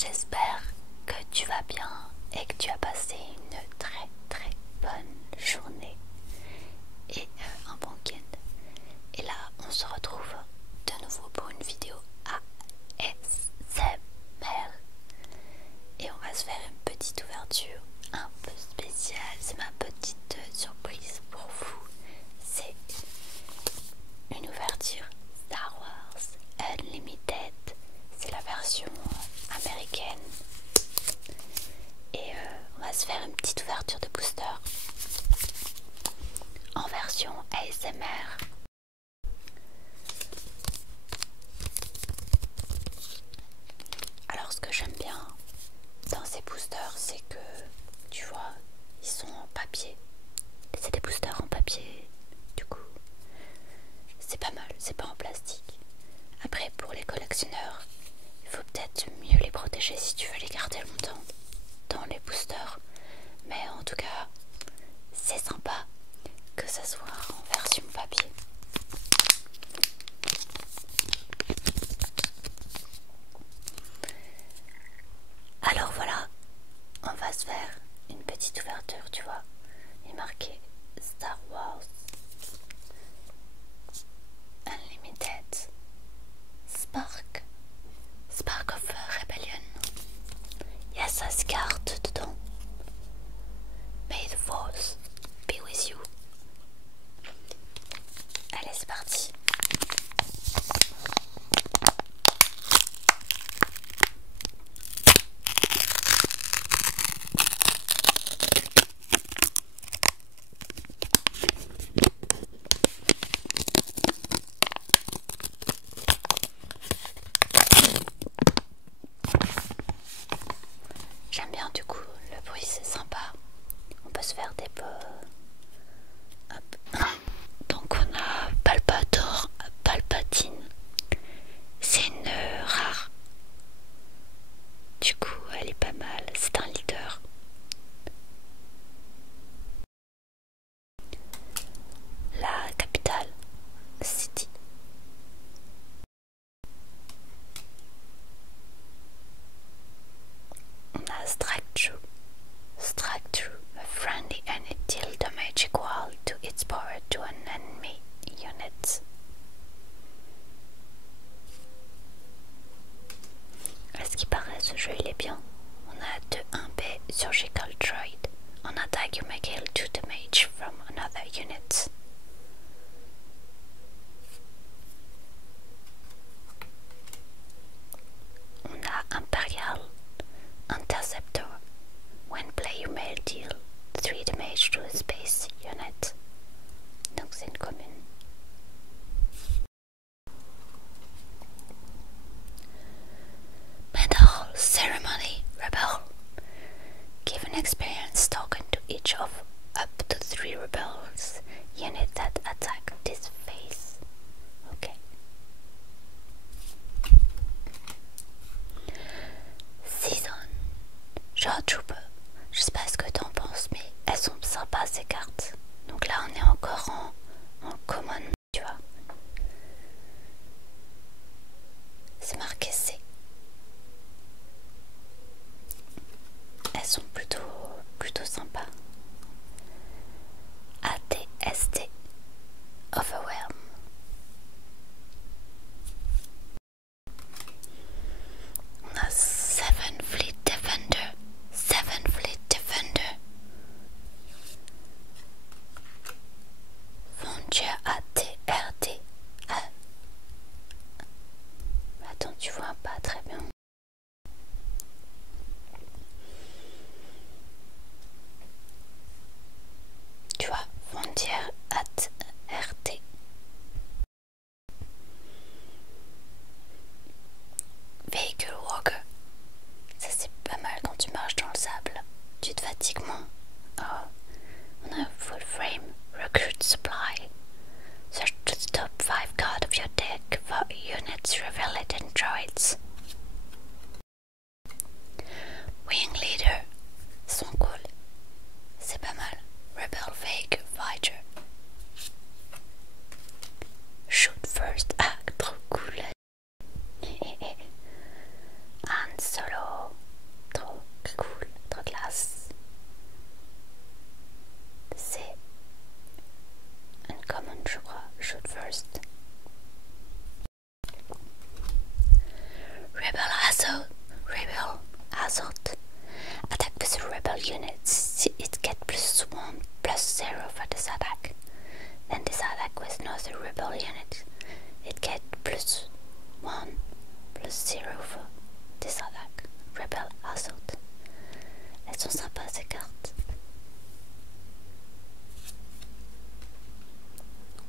J'espère que tu vas bien et que tu as passé une très bonne journée et un bon week-end. Et là, on se retrouve de nouveau pour une vidéo ASMR. Et on va se faire une petite ouverture un peu spéciale. C'est ma petite surprise pour vous. C'est une ouverture Star Wars Unlimited. C'est la version américaine. Et on va se faire une petite ouverture de booster en version ASMR. Alors ce que j'aime bien dans ces boosters, c'est que tu vois, ils sont en papier. C'est des boosters en papier, du coup c'est pas mal, c'est pas en plastique. Après, pour les collectionneurs, il faut peut-être mieux les protéger si tu veux les garder longtemps dans les boosters. Mais en tout cas, c'est sympa que ça soit en version papier. Alors voilà, on va se faire une petite ouverture, tu vois. Il est marqué Star Wars Unlimited Spark of Rebellion. Il y a 16 cartes dedans. May the Force be with you. Allez, c'est parti. J'aime bien, du coup, le bruit, c'est sympa. On peut se faire des hop. Donc on a Palpator, Palpatine. C'est une rare. Du coup, elle est pas mal. C'est un leader. La capitale, City. On a Strike True. Strike True, a friendly enemy deal damage equal to its power to an enemy unit. À ce qui paraît, ce jeu il est bien. On a 2-1B Surgical Droid. En attaque, you may kill 2 damage from another unit. On a Imperial Interceptor. When play, you may deal 3 damage to a space unit. Donc c'est une commune. Medal Ceremony Rebel. Give an experience token to each of up to 3 rebels units that attack this phase. Ok. Season. Genre Trooper. Je sais pas ce que t'en penses, mais elles sont sympas ces cartes. Donc là on est encore en common, tu vois. C'est marqué C. Elles sont plutôt sympas. ATST Overwhelm. On a 7 Fleet Defender. 7 Fleet Defender. Frontier ATRD. Attends, tu vois pas très bien. Tu vois, Frontier ATRD. Vehicle Walker. Ça c'est pas mal quand tu marches dans le sable. Tu te fatigues moins. Oh. On a Full Frame Recruit Supply. je crois. Shoot first. Rebel Assault. Attack with rebel units. It gets +1, +0 for this attack. Then this attack with another rebel unit. It gets +1, +0 for this attack. Rebel Assault. Elles sont sympas ces cartes.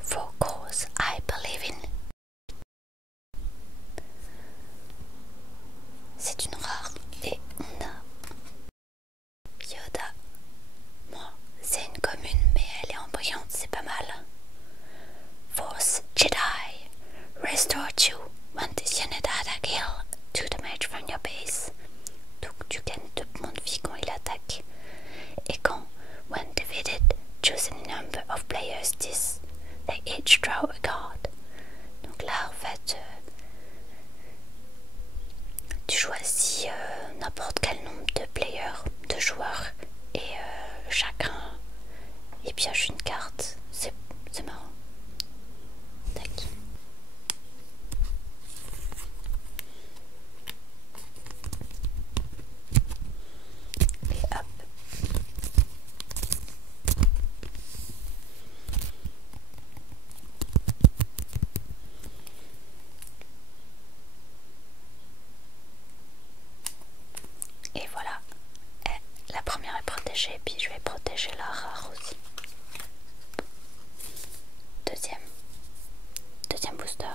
For cause I believe in. C'est une rare et on a Yoda. Moi, c'est une commune mais elle est en brillante, c'est pas mal. Force Jedi. Restore 2 when this unit attack heal 2 damage from your base. Donc tu gagnes 2 points de vie quand il attaque. Et quand, when defeated, choose a number of players this. They each draw a card. Donc là en fait tu choisis n'importe quel nombre de players, de joueurs, et chacun y pioche une carte. C'est marrant. Tac. Et hop. Et voilà, la première est protégée, puis je vais protéger la rare aussi. Deuxième booster.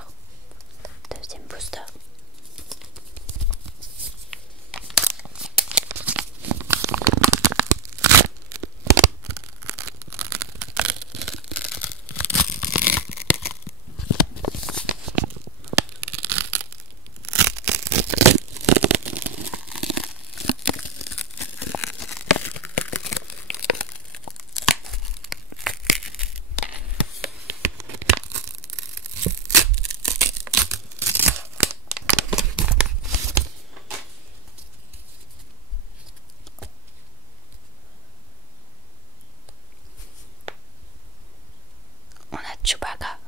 On a Chewbacca.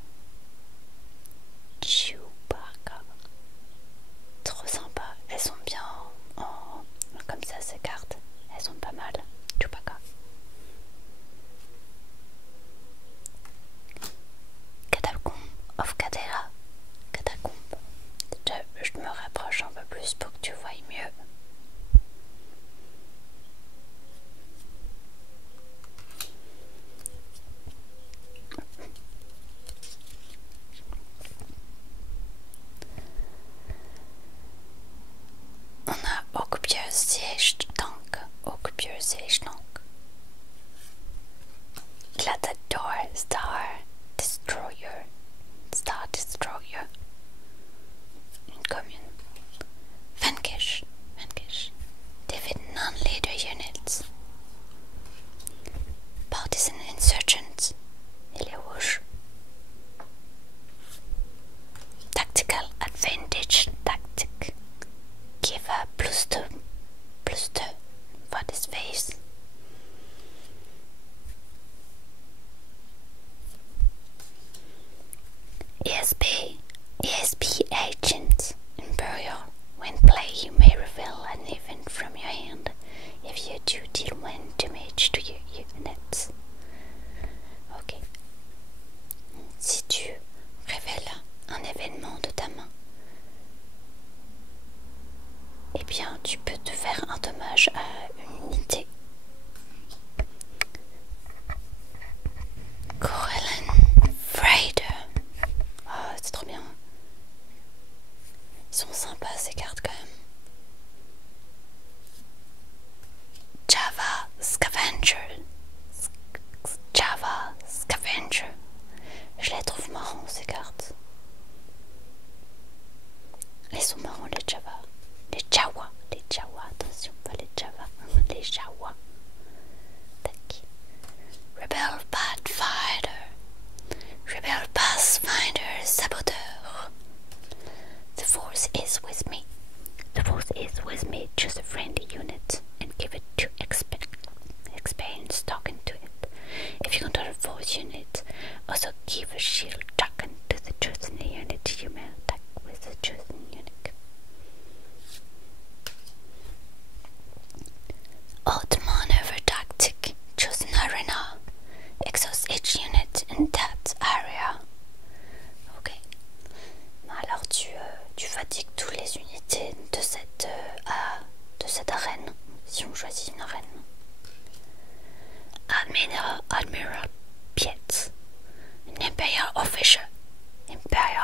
Trop sympa. Elles sont bien comme ça ces cartes. Elles sont pas mal. Chewbacca. Catacombe of Cadera. Catacombe. Je me rapproche un peu plus pour que tu voies mieux. On a Occupier Siege Tank. Gladiator Star Destroyer. Une commune. Vanquish. Defeat non-leader units. Partisan Insurgents. Il est rouge. Tactical Advantage Tactic. Give a +2 for this phase. ESP Agent Imperial. When play, you may reveal an event from your hand. If you do, deal 1 damage to your units. Ok. Si tu révèles un événement de ta main, eh bien tu peux te faire un dommage à une unité. Corellan Freider. Oh, c'est trop bien. Ils sont sympas ces cartes quand même. Java Scavenger. Je les trouve marrants ces cartes. Ils sont marrants les Java. Les Jawa, attention, pas les Java. shield token to the chosen unit. You may attack with the chosen unit. Odd maneuver tactic. Chosen arena. Exhaust each unit in that area. Ok. Alors tu fatigues toutes les unités de cette arène. Si on choisit une arène. Admiral Piet. An Imperial officer. Ambush.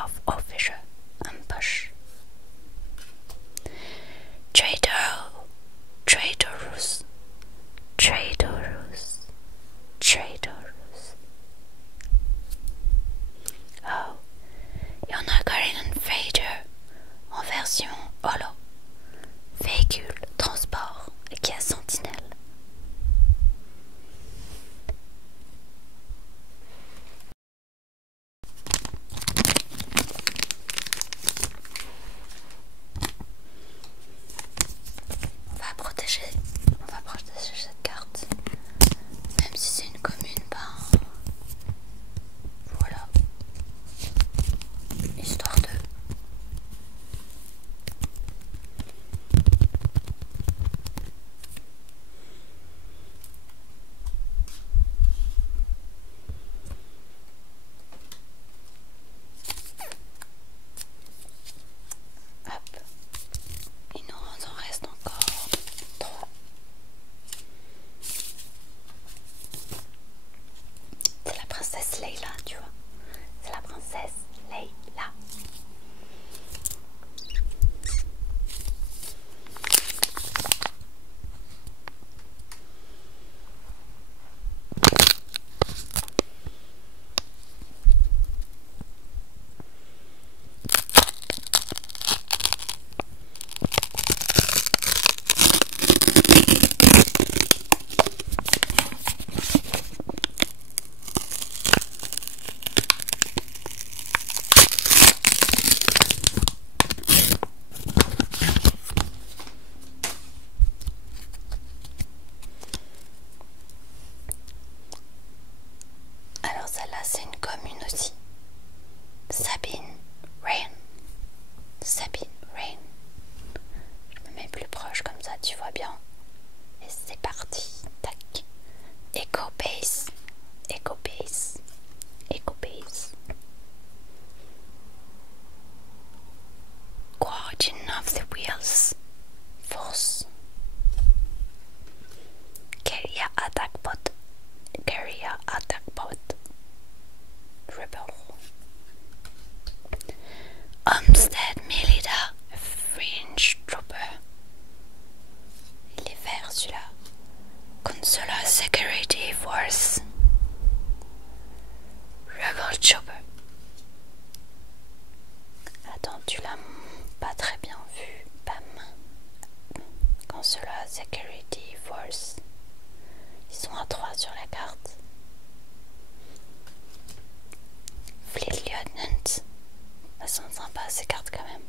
Traitorous. Oh, et on a Garen Invader en version holo. Véhicule, transport, qui a sentinelle. On va protéger cette carte. Même si c'est une commune, ben voilà. Histoire de hop. Il nous en reste encore 3. C'est la princesse Leila, tu vois. C'est la princesse Leila. Alors celle-là c'est une commune aussi. Sabine Rain. Je me mets plus proche comme ça tu vois bien. Et c'est parti. Tac. Echo Base. Guardian of the Wheels. Force. Guerrilla attack bot. Rebel. Homestead Melida. Fringe Trooper. Il est vert celui-là. Consular Security Force. Rebel Chopper. Attends, tu l'as pas très bien vu. Bam. Consular Security Force. Ils sont à 3 sur la carte. Fleet Lieutenant. Elles sont sympas ces cartes quand même.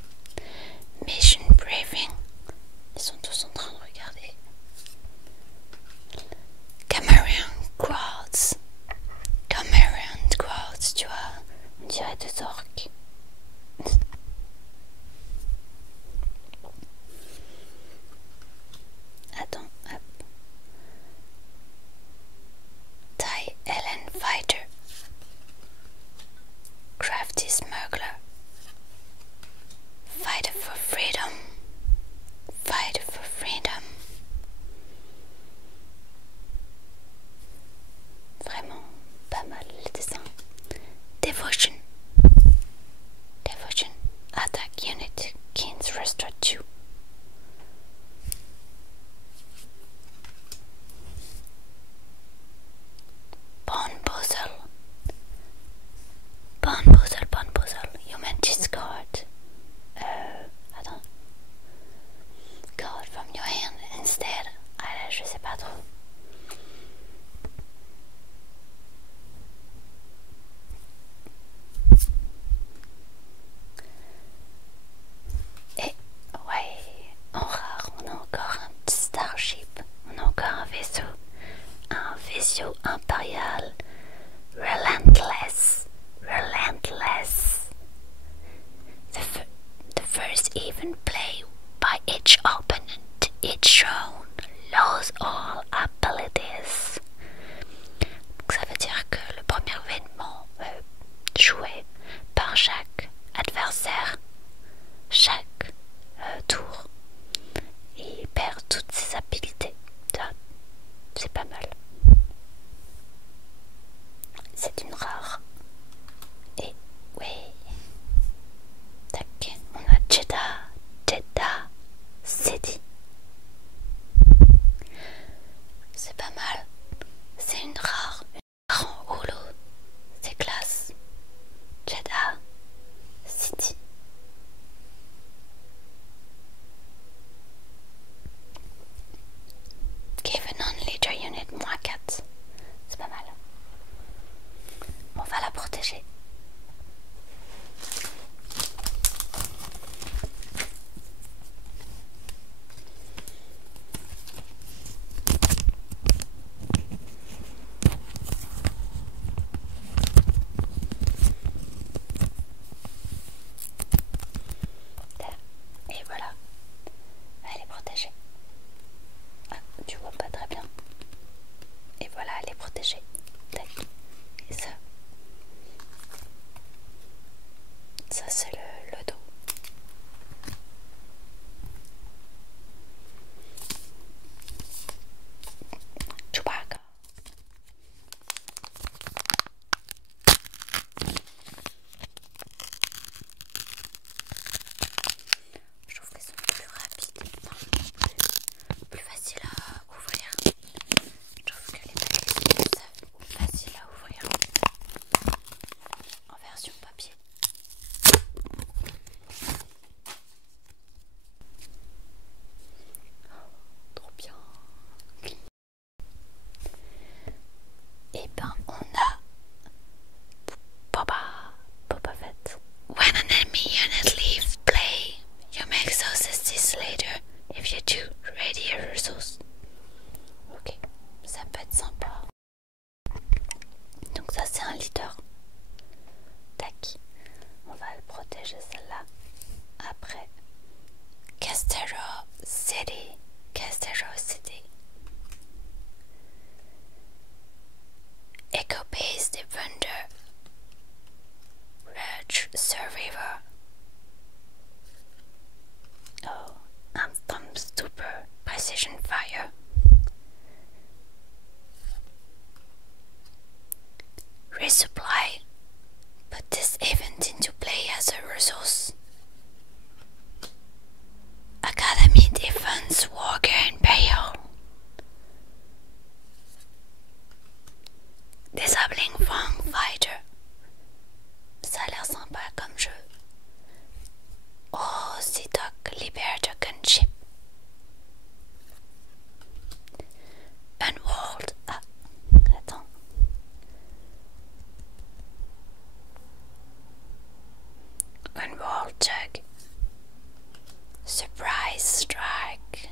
Mission Briefing. Ils sont tous en train de regarder. Cameron Quartz, tu vois, on dirait des orques. Attends, hop. Ty Ellen Fighter. Crafty Smuggler. Fighter for Freedom. Vraiment pas mal les dessins. Devotion. Attack unit. Kings Restore 2. Bamboozle. Human discard. Attends. Card from your hand instead. Ah là, je sais pas trop. Et ouais, en rare, on a encore un petit starship. On a encore un vaisseau. Un vaisseau impérial. Relentless. even play by each opponent, each shown lose all abilities. Donc ça veut dire que le premier événement joué par chaque adversaire, chaque tour, il perd toutes ses habilités. Ça, c'est pas mal. C'est une rare. Et oui. Tac, on a Jeddah City. C'est pas mal. C'est une rare en holo. C'est classe. Jeddah City. Given on leader unit -4. C'est pas mal. On va la protéger. Et voilà, elle est protégée. Ah, tu vois pas très bien. Et voilà, elle est protégée. Tac. Et ça c'est le dos. Chewbacca. Je trouve qu'elles sont plus rapides, plus faciles à ouvrir. Je trouve que les paquets sont faciles à ouvrir en version papier. Trop bien. Et ben on a Boba Fett. When an enemy unit leaves play, you may exhaust this later if you do ready a resource. Ok, ça peut être sympa. Donc ça c'est un leader. Tac. On va le protéger celle-là. Après, Casterro City. Echo-based defender. Rage survivor. Oh, and super precision fire. Resupply. Put this event into play as a resource. Academy Defense Walker Imperial. Disabling Fang Fighter. Ça a l'air sympa comme jeu. Oh, Zitok Liberator Gunship. Unworld. Ah, attends. Unworld Jug. Surprise Strike.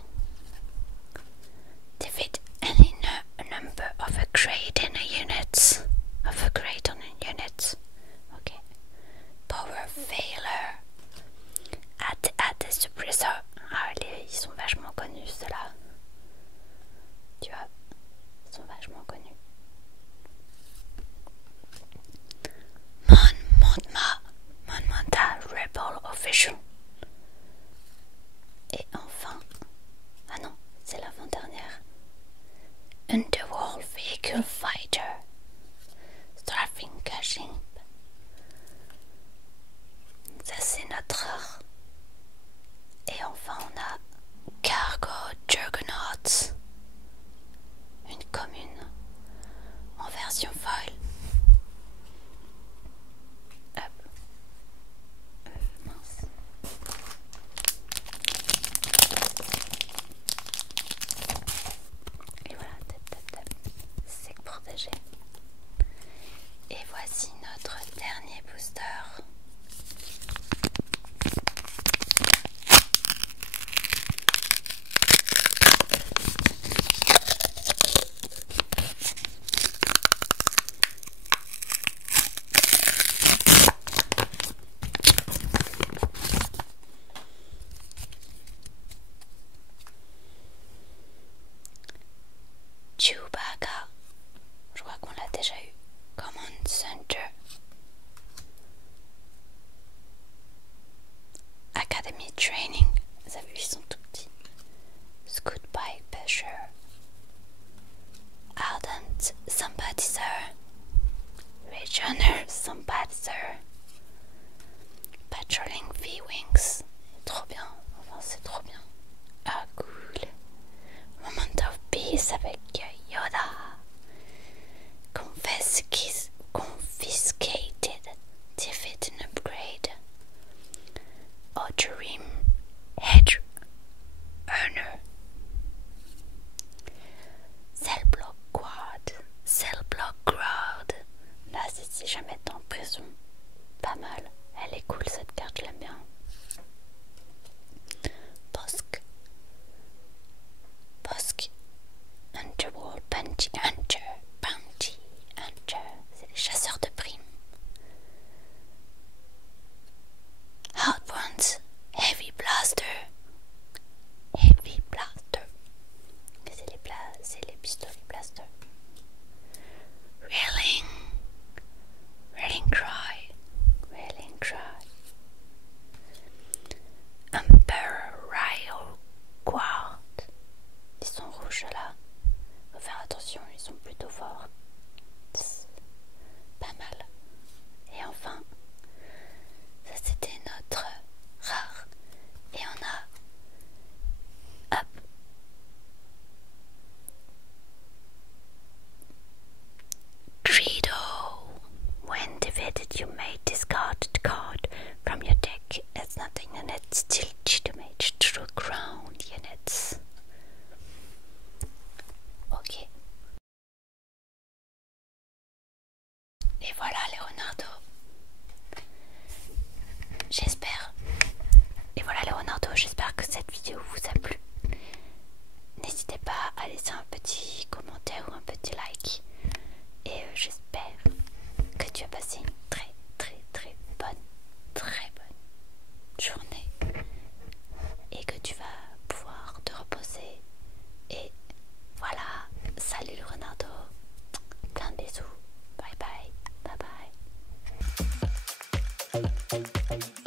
Defeat any number of a grade in a unit. Ok. Power Failure. Add Suppressor. Ah, ils sont vachement connus ceux-là. Tu vois, ils sont vachement connus. Mon Mothma Rebel Official. Et enfin, ah non, c'est l'avant-dernière. Underworld Vehicle Fighter. Starving Cashing. Army Training. Vous avez vu, ils sont tout petits. Scoot Bike Pusher. Ardent Sympathizer. Regional Sympathizer. Patrolling V-Wings. Trop bien. Enfin, c'est trop bien. Ah, cool. Moment of Peace avec Yoda. Confiscated. Defeat and upgrade. Dream Hedge Earner. Cell Block Quad. Cell Block Quad. Là, c'est si jamais t'es en prison. Pas mal. Elle est cool cette carte, je l'aime bien. Bosque. Underworld Bounty Hunter. Bounty Hunter. C'est les chasseurs de primes. Hard Ones. Heavy Blaster. Heavy Blaster. C'est les pistolets blaster. Railing. Railing Cry. Railing Cry. Imperial Guard. Ils sont rouges là. Faut faire attention, ils sont plutôt forts. Pas mal. Et enfin, ça c'était notre rare. Et on a hop. Credo. When defeated, you may discard the card from your deck as nothing in it. Still legitimate through ground units. Ok. Et voilà Leonardo. J'espère. Et voilà Leonardo, j'espère que cette vidéo vous a plu. N'hésitez pas à laisser un petit commentaire ou un petit like. Et j'espère que tu as passé une très bonne journée. Et que tu vas pouvoir te reposer. Et voilà, salut Leonardo. Plein de bisous. Bye bye. Bye bye.